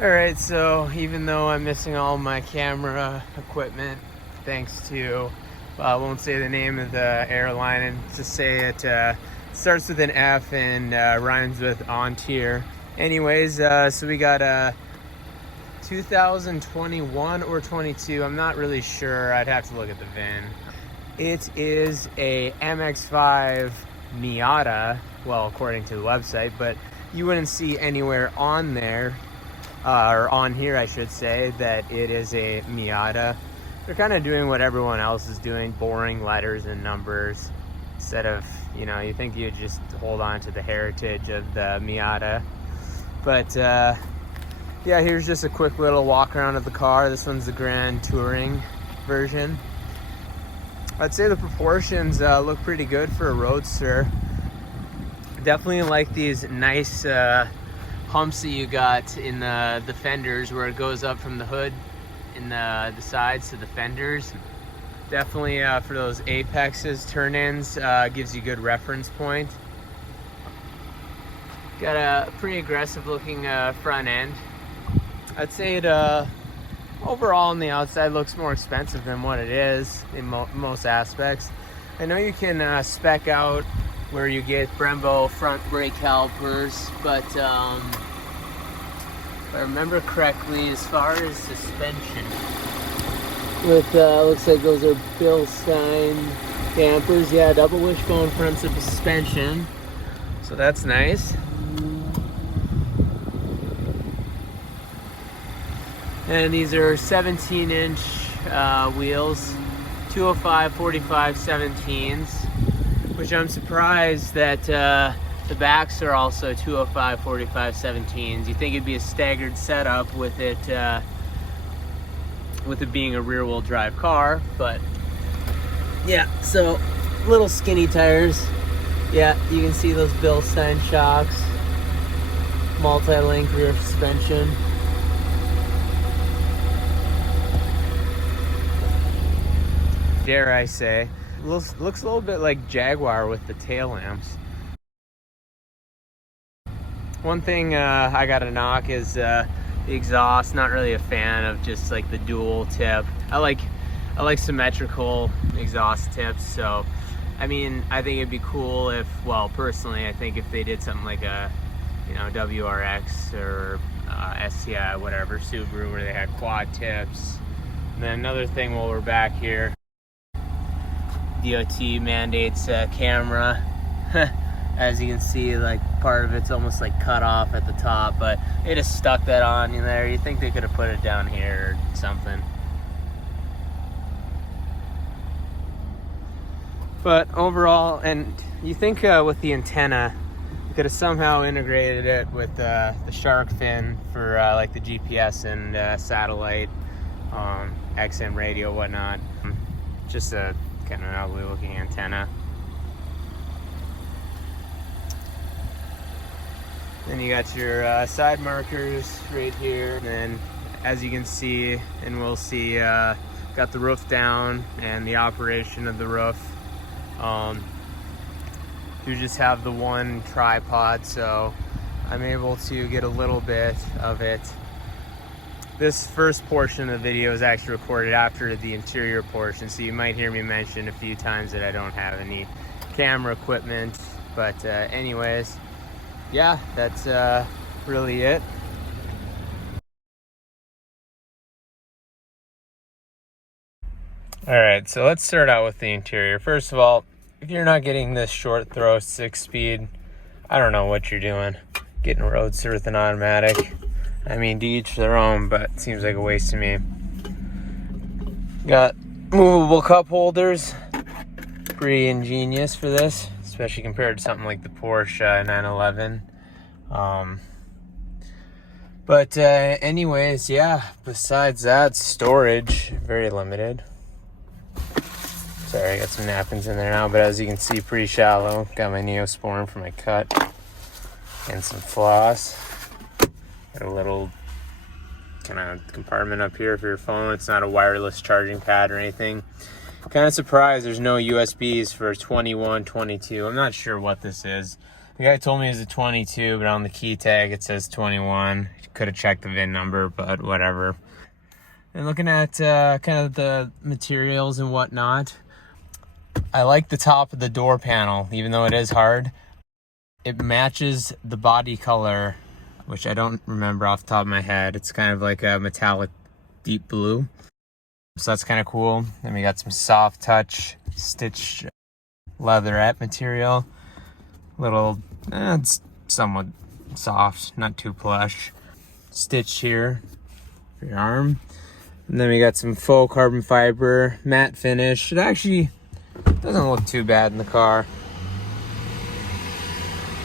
Alright, so even though I'm missing all my camera equipment, thanks to, I won't say the name of the airline, and just say it starts with an F and rhymes with on tier. Anyways, so we got a 2021 or 22, I'm not really sure, I'd have to look at the VIN. It is a MX-5 Miata, well, according to the website, but you wouldn't see anywhere on there, or on here I should say, that it is a Miata. They're kind of doing what everyone else is doing, boring letters and numbers, instead of, you know, you think you'd just hold on to the heritage of the Miata. But yeah, here's just a quick little walk around of the car. This one's the Grand Touring version. I'd say the proportions look pretty good for a roadster. Definitely like these nice humps that you got in the fenders, where it goes up from the hood in the sides to the fenders. Definitely for those apexes, turn-ins, gives you good reference point. Got a pretty aggressive looking front end. I'd say it overall on the outside looks more expensive than what it is in most aspects. I know you can spec out where you get Brembo front brake calipers, but if I remember correctly, as far as suspension, with looks like those are Bilstein dampers. Yeah, double wishbone front suspension, so that's nice. And these are 17-inch wheels, 205 45 17s, which I'm surprised that the backs are also 205 45 17s. You think it'd be a staggered setup with it being a rear-wheel drive car, but yeah. So little skinny tires. Yeah, you can see those Bilstein shocks, multi-link rear suspension. Dare I say, looks a little bit like Jaguar with the tail lamps. One thing I gotta knock is the exhaust. Not really a fan of just like the dual tip. I like symmetrical exhaust tips. So, I mean, I think it'd be cool if, well, personally, I think if they did something like a, you know, WRX or STI, whatever, Subaru, where they had quad tips. And then another thing while we're back here, DOT mandates camera. As you can see, like part of it's almost like cut off at the top, but they just stuck that on in there. You think they could have put it down here or something. But overall, and you think with the antenna, you could have somehow integrated it with the shark fin for like the GPS and satellite, XM radio, whatnot. Just a kind of ugly looking antenna. Then you got your side markers right here. And then, as you can see, and we'll see, got the roof down and the operation of the roof. You just have the one tripod, so I'm able to get a little bit of it. This first portion of the video is actually recorded after the interior portion, so you might hear me mention a few times that I don't have any camera equipment. But anyways, yeah, that's really it. All right, so let's start out with the interior. First of all, if you're not getting this short throw 6-speed, I don't know what you're doing. Getting a roadster with an automatic. I mean, to each their own, but it seems like a waste to me. Got movable cup holders. Pretty ingenious for this, especially compared to something like the Porsche 911. But anyways, yeah, besides that, storage, very limited. Sorry, I got some napkins in there now, but as you can see, pretty shallow. Got my Neosporin for my cut and some floss. Got a little kind of compartment up here for your phone. It's not a wireless charging pad or anything. Kind of surprised there's no USBs for 21, 22. I'm not sure what this is. The guy told me it was a 22, but on the key tag it says 21. Could have checked the VIN number, but whatever. And looking at kind of the materials and whatnot, I like the top of the door panel, even though it is hard. It matches the body color, which I don't remember off the top of my head. It's kind of like a metallic deep blue. So that's kind of cool. Then we got some soft touch stitched leatherette material. Little, it's somewhat soft, not too plush. Stitched here for your arm. And then we got some faux carbon fiber matte finish. It actually doesn't look too bad in the car.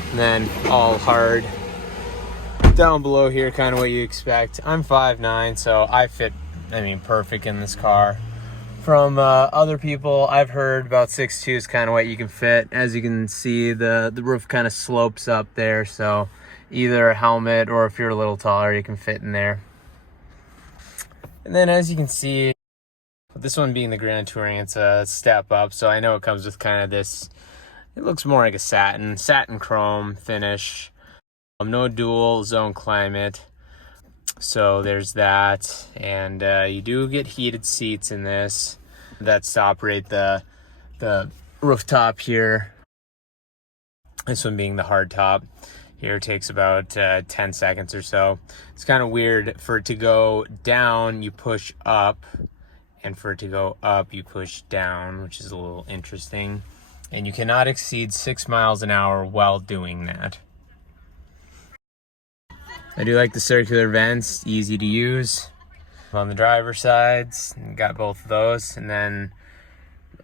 And then all hard. Down below here, kind of what you expect. I'm 5'9", so I fit, perfect in this car. From other people, I've heard about 6'2" is kind of what you can fit. As you can see, the roof kind of slopes up there, so either a helmet or if you're a little taller, you can fit in there. And then as you can see, this one being the Grand Touring, it's a step up, so I know it comes with kind of this, it looks more like a satin chrome finish. No dual zone climate. So there's that, and you do get heated seats in this. That's to operate the rooftop here. This one being the hard top. Here takes about 10 seconds or so. It's kind of weird. For it to go down, you push up, and for it to go up, you push down, which is a little interesting. And you cannot exceed 6 miles an hour while doing that. I do like the circular vents, easy to use. On the driver's sides, got both of those. And then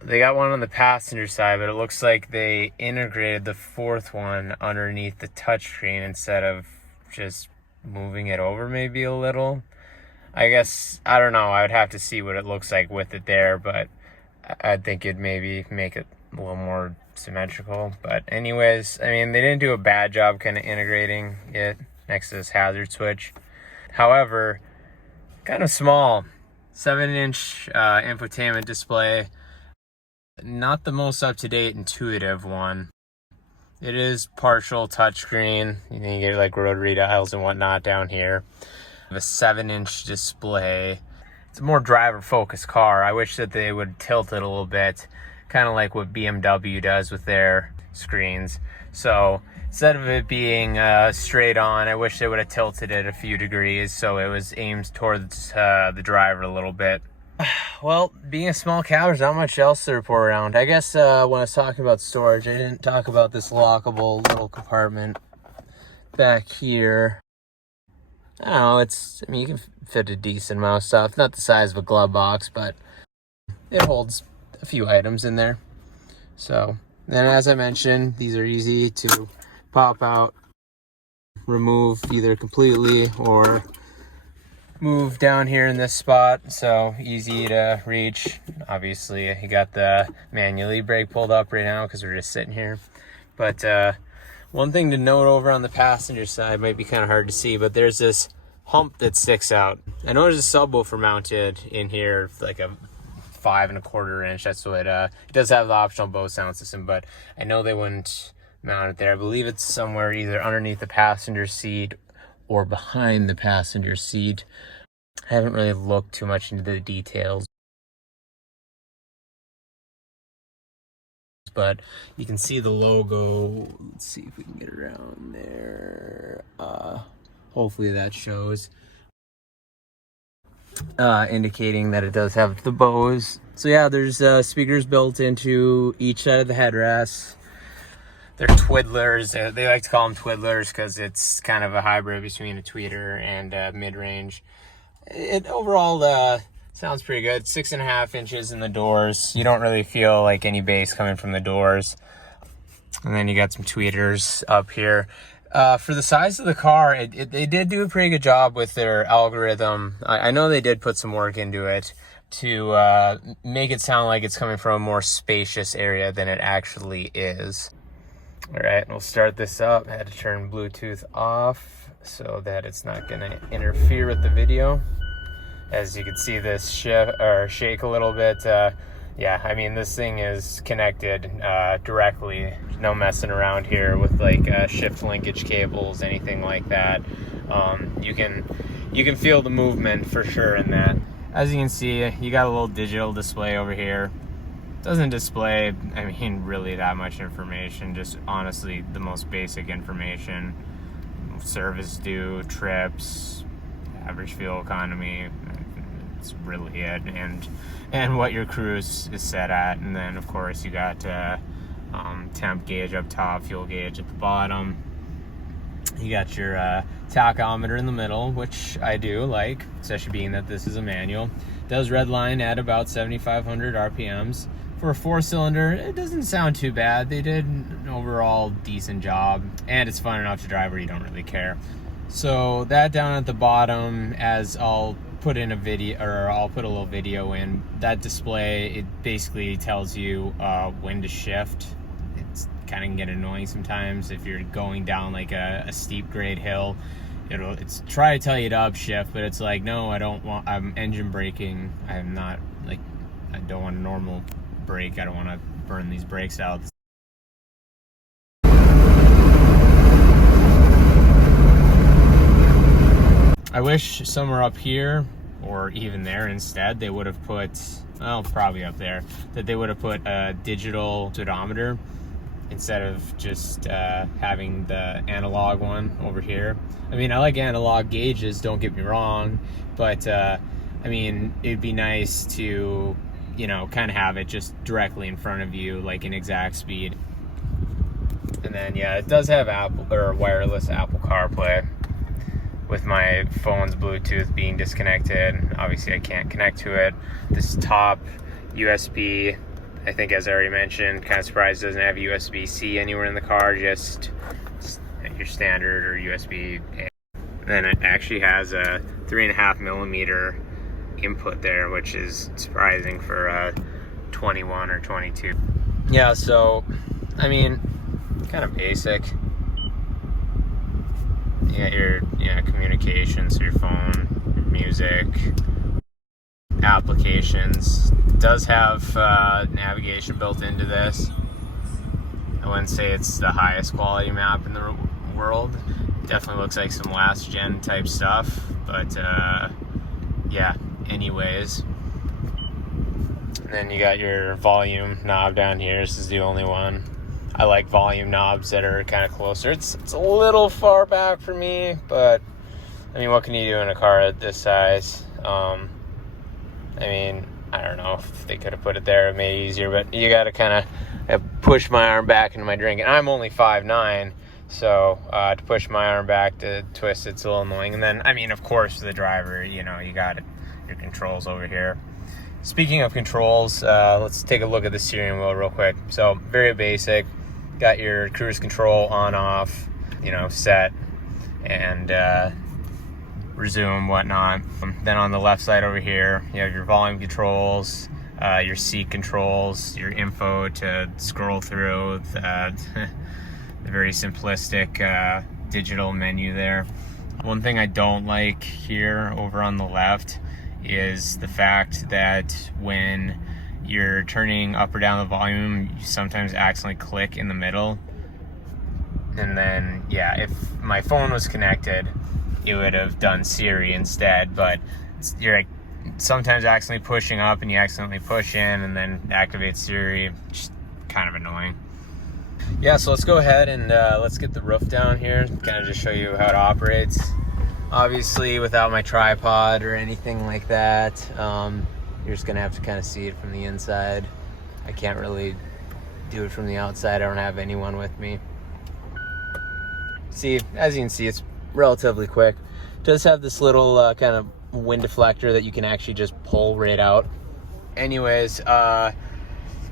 they got one on the passenger side, but it looks like they integrated the fourth one underneath the touchscreen instead of just moving it over maybe a little. I guess, I don't know, I would have to see what it looks like with it there, but I think it'd maybe make it a little more symmetrical. But anyways, they didn't do a bad job kind of integrating it next to this hazard switch. However, kind of small. 7-inch infotainment display. Not the most up-to-date intuitive one. It is partial touchscreen. You get like rotary dials and whatnot down here. A 7-inch display. It's a more driver-focused car. I wish that they would tilt it a little bit, kind of like what BMW does with their screens. So instead of it being straight on, I wish they would have tilted it a few degrees so it was aimed towards the driver a little bit. Well, being a small cab, there's not much else to report around. I guess when I was talking about storage, I didn't talk about this lockable little compartment back here. I don't know, you can fit a decent amount of stuff. Not the size of a glove box, but it holds a few items in there. So, then as I mentioned, these are easy to pop out, remove either completely or move down here in this spot, so easy to reach. Obviously, you got the manually brake pulled up right now because we're just sitting here. But one thing to note over on the passenger side, might be kind of hard to see, but there's this hump that sticks out. I know there's a subwoofer mounted in here, like a 5 1/4 inch. That's what it does have the optional Bose sound system, but I know they wouldn't mount it there. I believe it's somewhere either underneath the passenger seat or behind the passenger seat. I haven't really looked too much into the details, but you can see the logo. Let's see if we can get around there. Hopefully that shows. Indicating that it does have the Bose. So yeah, there's speakers built into each side of the headrest. They're twiddlers. They like to call them twiddlers because it's kind of a hybrid between a tweeter and mid-range. It overall sounds pretty good. 6.5 inches in the doors. You don't really feel like any bass coming from the doors. And then you got some tweeters up here. For the size of the car, they did do a pretty good job with their algorithm. I know they did put some work into it to make it sound like it's coming from a more spacious area than it actually is. All right, we'll start this up. I had to turn Bluetooth off so that it's not gonna interfere with the video. As you can see this shake a little bit. yeah, I mean, this thing is connected directly. No messing around here with like shift linkage cables, anything like that. You can feel the movement for sure in that. As you can see, you got a little digital display over here. Doesn't display, I mean, really that much information, just honestly the most basic information. Service due, trips, average fuel economy, it's really it, and what your cruise is set at. And then of course you got temp gauge up top, fuel gauge at the bottom. You got your tachometer in the middle, which I do like, especially being that this is a manual. It does redline at about 7,500 RPMs. For a 4-cylinder, it doesn't sound too bad. They did an overall decent job, and it's fun enough to drive where you don't really care. So that down at the bottom, as I'll put in a video, or I'll put a little video in, that display, it basically tells you when to shift. It's kind of can get annoying sometimes if you're going down like a steep grade hill. It's try to tell you to upshift, but it's like, no, I don't want, I'm engine braking. I'm not like, I don't want a normal brake. I don't want to burn these brakes out. I wish somewhere up here or even there instead they would have put, well, probably up there, that they would have put a digital speedometer instead of just having the analog one over here. I mean, I like analog gauges, don't get me wrong, but I mean, it'd be nice to, you know, kind of have it just directly in front of you, like an exact speed. And then, yeah, it does have Apple or wireless Apple CarPlay. With my phone's Bluetooth being disconnected, obviously I can't connect to it. This top USB, I think, as I already mentioned, kind of surprised it doesn't have USB-C anywhere in the car, just your standard or USB-A. Then it actually has a 3.5mm input there, which is surprising for a 21 or 22. Yeah, so, I mean, kind of basic. You got your communications, so your phone, your music, applications. It does have navigation built into this. I wouldn't say it's the highest quality map in the world. It definitely looks like some last gen type stuff, but yeah, anyways. And then you got your volume knob down here. This is the only one. I like volume knobs that are kind of closer. It's a little far back for me, but I mean, what can you do in a car at this size? I mean, I don't know if they could have put it there, it made it easier, but you got to kind of push my arm back into my drink. And I'm only 5'9", so to push my arm back to twist, it's a little annoying. And then, I mean, of course, for the driver, you know, you got your controls over here. Speaking of controls, let's take a look at the steering wheel real quick. So, very basic. Got your cruise control on, off, you know, set, and resume, whatnot. Then on the left side over here, you have your volume controls, your seat controls, your info to scroll through, the very simplistic digital menu there. One thing I don't like here over on the left is the fact that when you're turning up or down the volume, you sometimes accidentally click in the middle. And then, yeah, if my phone was connected, it would have done Siri instead, but you're like sometimes accidentally pushing up and you accidentally push in and then activate Siri. Just kind of annoying. Yeah, so let's go ahead and let's get the roof down here, kind of just show you how it operates. Obviously, without my tripod or anything like that, you're just gonna have to kind of see it from the inside. I can't really do it from the outside. I don't have anyone with me. See, as you can see, it's relatively quick. It does have this little kind of wind deflector that you can actually just pull right out. Anyways, yeah,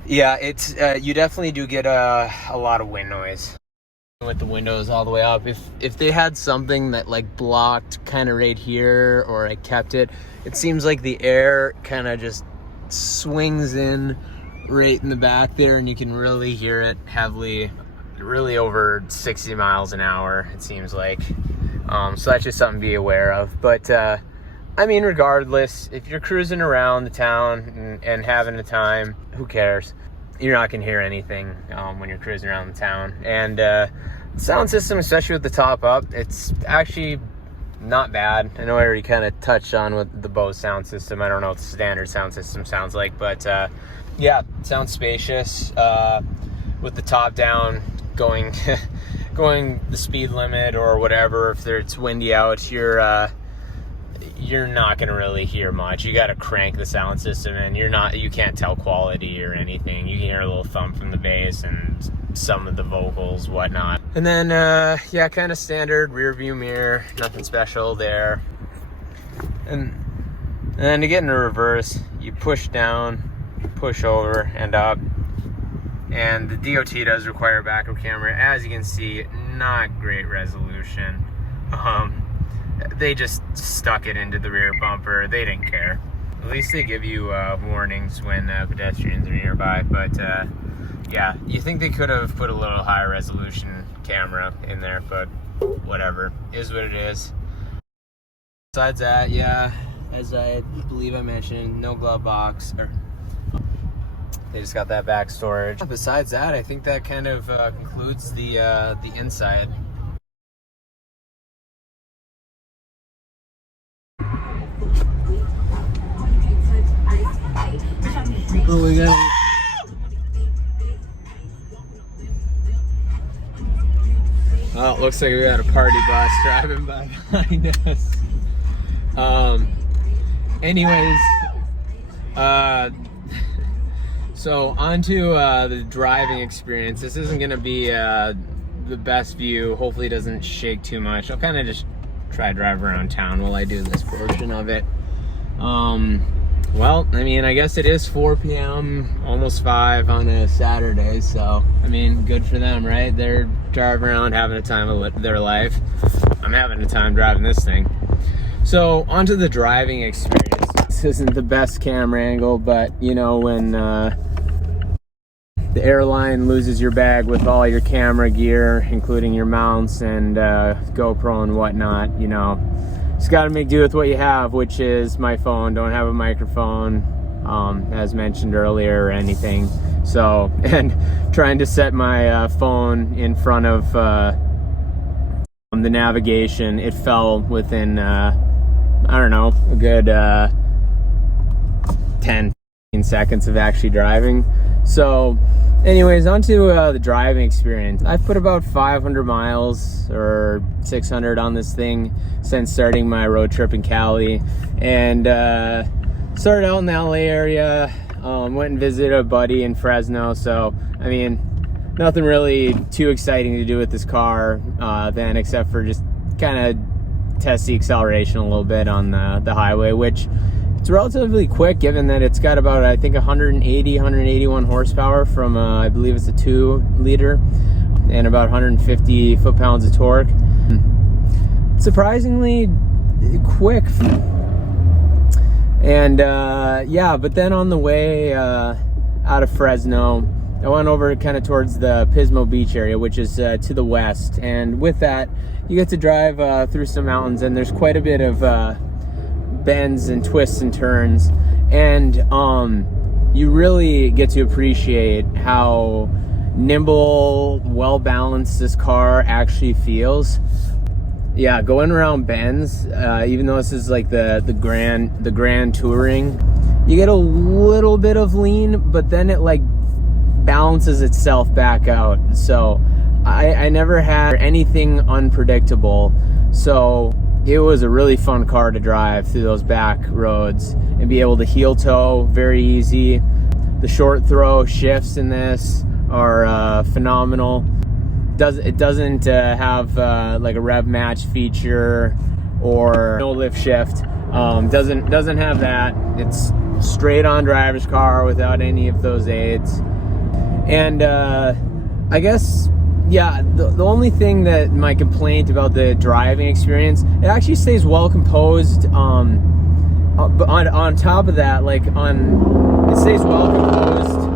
it's you definitely do get a lot of wind noise with the windows all the way up. If they had something that like blocked kind of right here, or I kept it, it seems like the air kind of just swings in right in the back there, and you can really hear it heavily, really over 60 miles an hour, it seems like. So that's just something to be aware of. But I mean, regardless, if you're cruising around the town and having a time, who cares? You're not going to hear anything when you're cruising around the town. And sound system, especially with the top up, it's actually not bad. I know I already kind of touched on with the Bose sound system. I don't know what the standard sound system sounds like, but yeah, it sounds spacious with the top down, going going the speed limit or whatever. If it's windy out, you're not gonna really hear much. You got to crank the sound system, and you can't tell quality or anything. You can hear a little thump from the bass and some of the vocals, whatnot. And then yeah, kind of standard rear view mirror, nothing special there. And then to get into reverse, you push down, push over and up. And the DOT does require a backup camera. As you can see, not great resolution. They just stuck it into the rear bumper. They didn't care. At least they give you warnings when pedestrians are nearby. But yeah, you think they could have put a little higher resolution camera in there, but whatever, is what it is. Besides that, yeah, as I believe I mentioned, no glove box, or they just got that back storage. Besides that, I think that kind of concludes the inside. Oh, we got it. Well, it looks like we got a party bus driving by behind us. Anyways, so onto the driving experience. This isn't gonna be the best view. Hopefully it doesn't shake too much. I'll kind of just try to drive around town while I do this portion of it. Well, I mean, I guess it is 4 p.m., almost 5 on a Saturday, so, I mean, good for them, right? They're driving around having a time of their life. I'm having a time driving this thing. So, onto the driving experience. This isn't the best camera angle, but, you know, when the airline loses your bag with all your camera gear, including your mounts and GoPro and whatnot, you know, just got to make do with what you have, which is my phone. Don't have a microphone, as mentioned earlier, or anything. So, and trying to set my phone in front of the navigation, it fell within, I don't know, a good 10-15 seconds of actually driving. So, anyways, onto the driving experience. I've put about 500 miles or 600 on this thing since starting my road trip in Cali, and started out in the LA area, went and visited a buddy in Fresno. So, I mean, nothing really too exciting to do with this car then, except for just kind of test the acceleration a little bit on the highway, which it's relatively quick given that it's got about, I think, 181 horsepower from, I believe it's a 2-liter, and about 150 foot-pounds of torque. Surprisingly quick. And yeah, but then on the way out of Fresno, I went over kind of towards the Pismo Beach area, which is to the west. And with that, you get to drive through some mountains, and there's quite a bit of bends and twists and turns, and you really get to appreciate how nimble, well balanced this car actually feels. Yeah, going around bends, even though this is like the grand touring, you get a little bit of lean, but then it like balances itself back out. So I never had anything unpredictable. So it was a really fun car to drive through those back roads and be able to heel toe very easy. The short throw shifts in this are phenomenal. It doesn't have like a rev match feature or no lift shift. Doesn't have that. It's straight on driver's car without any of those aids. And I guess, yeah, the only thing that my complaint about the driving experience, it actually stays well composed. But on top of that, like it stays well composed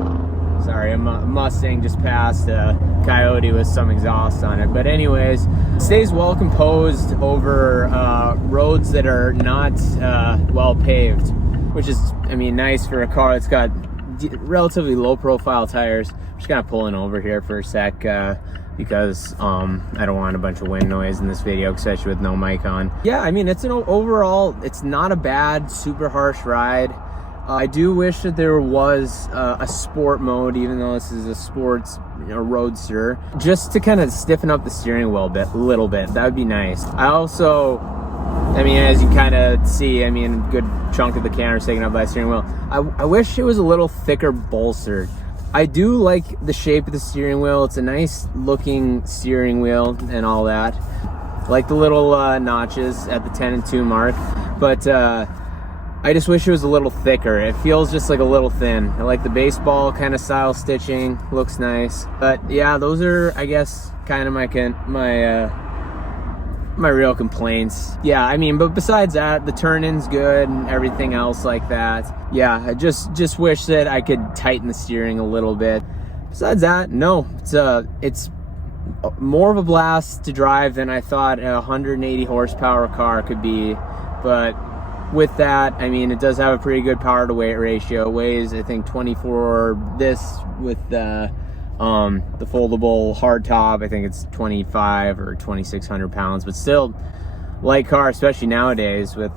sorry, a Mustang just passed a Coyote with some exhaust on it. But anyways, it stays well composed over roads that are not well paved, which is, I mean, nice for a car that's got relatively low profile tires. I'm just kind of pulling over here for a sec because I don't want a bunch of wind noise in this video, especially with no mic on. Yeah, I mean, it's an overall, it's not a bad, super harsh ride. I do wish that there was a sport mode, even though this is a sports, you know, roadster, just to kind of stiffen up the steering wheel a little bit. That would be nice. I also, I mean, as you kind of see, I mean, a good chunk of the camera is taken up by the steering wheel. I wish it was a little thicker bolstered. I do like the shape of the steering wheel. It's a nice looking steering wheel and all that. I like the little notches at the 10 and 2 mark, but I just wish it was a little thicker. It feels just like a little thin. I like the baseball kind of style stitching, looks nice. But yeah, those are, I guess, kind of my real complaints. Yeah, I mean, but besides that, the turn-in's good and everything else like that. Yeah, I just wish that I could tighten the steering a little bit. Besides that, no, it's more of a blast to drive than I thought a 180 horsepower car could be. But with that, I mean, it does have a pretty good power to weight ratio. It weighs, I think, 24. This with the foldable hardtop, I think it's 25 or 2,600 pounds, but still light car, especially nowadays with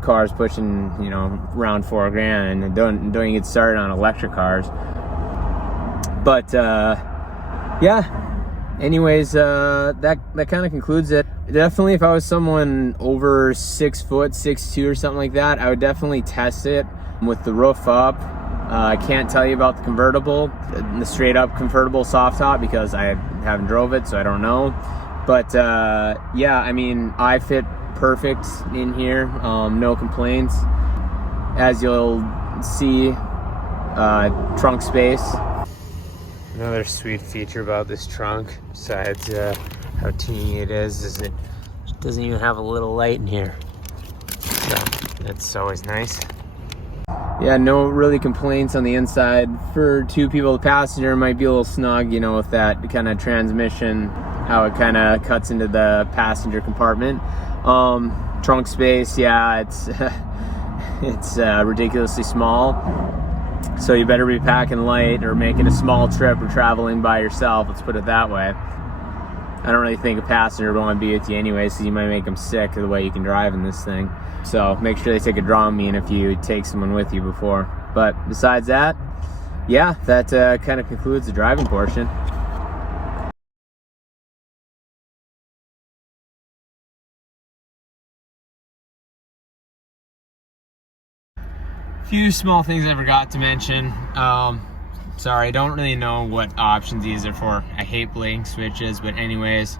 cars pushing, you know, around $4,000, and don't even get started on electric cars. But yeah, anyways, that kind of concludes it. Definitely, if I was someone over 6 foot, 6'2" or something like that, I would definitely test it with the roof up. I can't tell you about the convertible, the straight up convertible soft top, because I haven't drove it, so I don't know. But yeah, I mean, I fit perfect in here, no complaints. As you'll see, trunk space. Another sweet feature about this trunk, besides how teeny it is it doesn't even have a little light in here. So that's always nice. Yeah, no really complaints on the inside. For 2 people, the passenger might be a little snug, you know, with that kind of transmission, how it kind of cuts into the passenger compartment. Trunk space, yeah, it's ridiculously small. So you better be packing light or making a small trip or traveling by yourself, let's put it that way. I don't really think a passenger would want to be with you anyway, so you might make them sick of the way you can drive in this thing. So make sure they take a Dramamine if you take someone with you before. But besides that, yeah, that kind of concludes the driving portion. Few small things I forgot to mention. Sorry, I don't really know what options these are for. I hate blading switches, but anyways,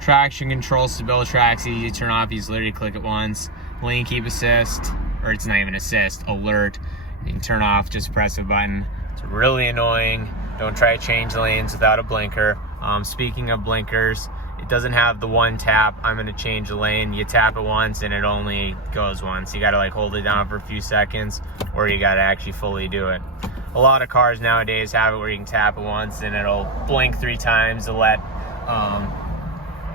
traction control, stability track's easy to turn off. You just literally click it once. Lane keep assist, or it's not even assist, alert. You can turn off, just press a button. It's really annoying. Don't try to change lanes without a blinker. Speaking of blinkers, it doesn't have the one tap. I'm gonna change the lane. You tap it once and it only goes once. You gotta like hold it down for a few seconds, or you gotta actually fully do it. A lot of cars nowadays have it where you can tap it once and it'll blink 3 times to let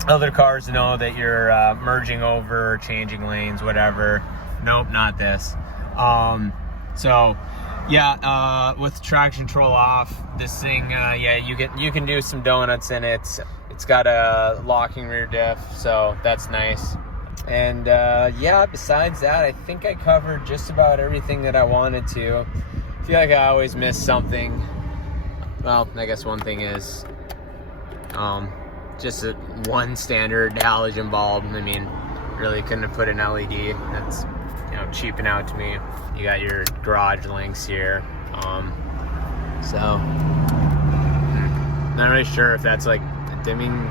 other cars know that you're merging over, changing lanes, whatever. Nope, not this. So yeah, with traction control off, this thing, yeah, you can do some donuts in it. It's got a locking rear diff, so that's nice. And yeah, besides that, I think I covered just about everything that I wanted to. I feel like I always miss something. Well, I guess one thing is just one standard halogen bulb. I mean, really couldn't have put an LED. That's, you know, cheaping out to me. You got your garage links here. So not really sure if that's like a dimming,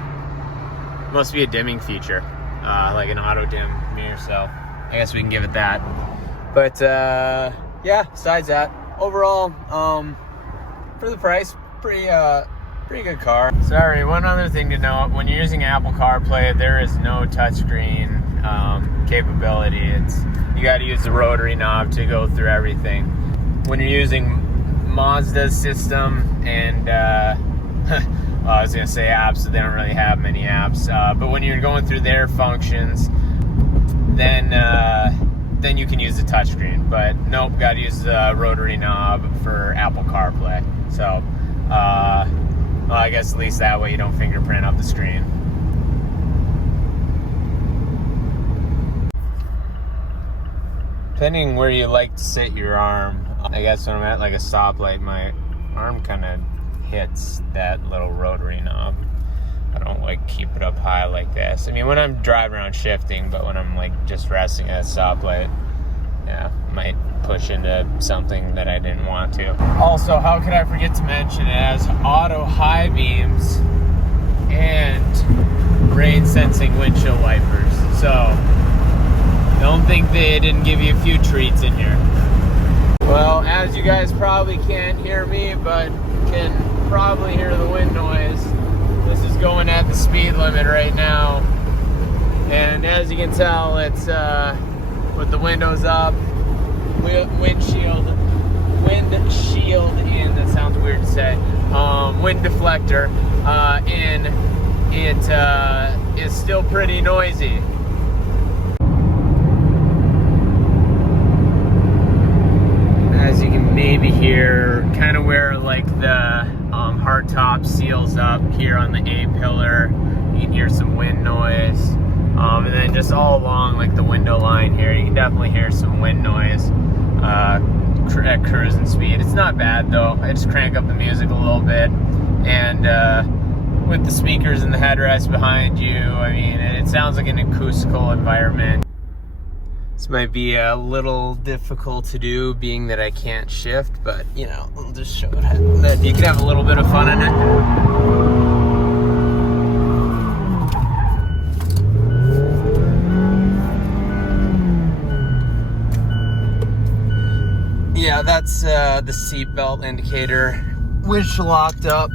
must be a dimming feature, like an auto dim mirror, so I guess we can give it that. But yeah, besides that, overall, for the price, pretty good car. Sorry, one other thing to note, when you're using Apple CarPlay, there is no touchscreen capability. You got to use the rotary knob to go through everything. When you're using Mazda's system, and well, I was gonna say apps, so they don't really have many apps. But when you're going through their functions, then you can use the touchscreen. But nope, got to use the rotary knob for Apple CarPlay. So, well, I guess at least that way you don't fingerprint up the screen. Depending where you like to sit your arm, I guess when I'm at like a stoplight, my arm kind of hits that little rotary knob. I don't like keep it up high like this. I mean, when I'm driving around shifting, but when I'm like just resting at a stoplight, yeah, might push into something that I didn't want to. Also, how could I forget to mention, it has auto high beams and rain sensing windshield wipers. So don't think they didn't give you a few treats in here. Well, as you guys probably can't hear me, but can probably hear the wind noise, this is going at the speed limit right now. And as you can tell, it's with the windows up, windshield in, that sounds weird to say, wind deflector in, it is still pretty noisy. As you can maybe hear, kind of where like the hard top seals up here on the A-pillar, you can hear some wind noise. And then just all along like the window line here, you can definitely hear some wind noise at cruising speed. It's not bad though. I just crank up the music a little bit, and with the speakers and the headrest behind you, I mean, it sounds like an acoustical environment. This might be a little difficult to do, being that I can't shift, but you know, I'll just show it that you can have a little bit of fun in it. Yeah, that's the seatbelt indicator. Winch locked up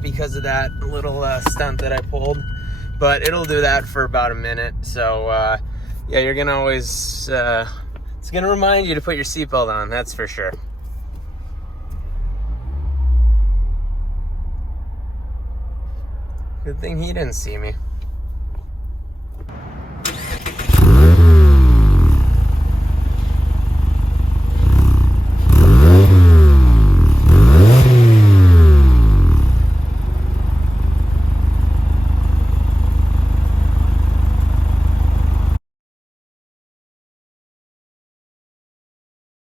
because of that little stunt that I pulled, but it'll do that for about a minute. So yeah, you're gonna always, it's gonna remind you to put your seatbelt on, that's for sure. Good thing he didn't see me.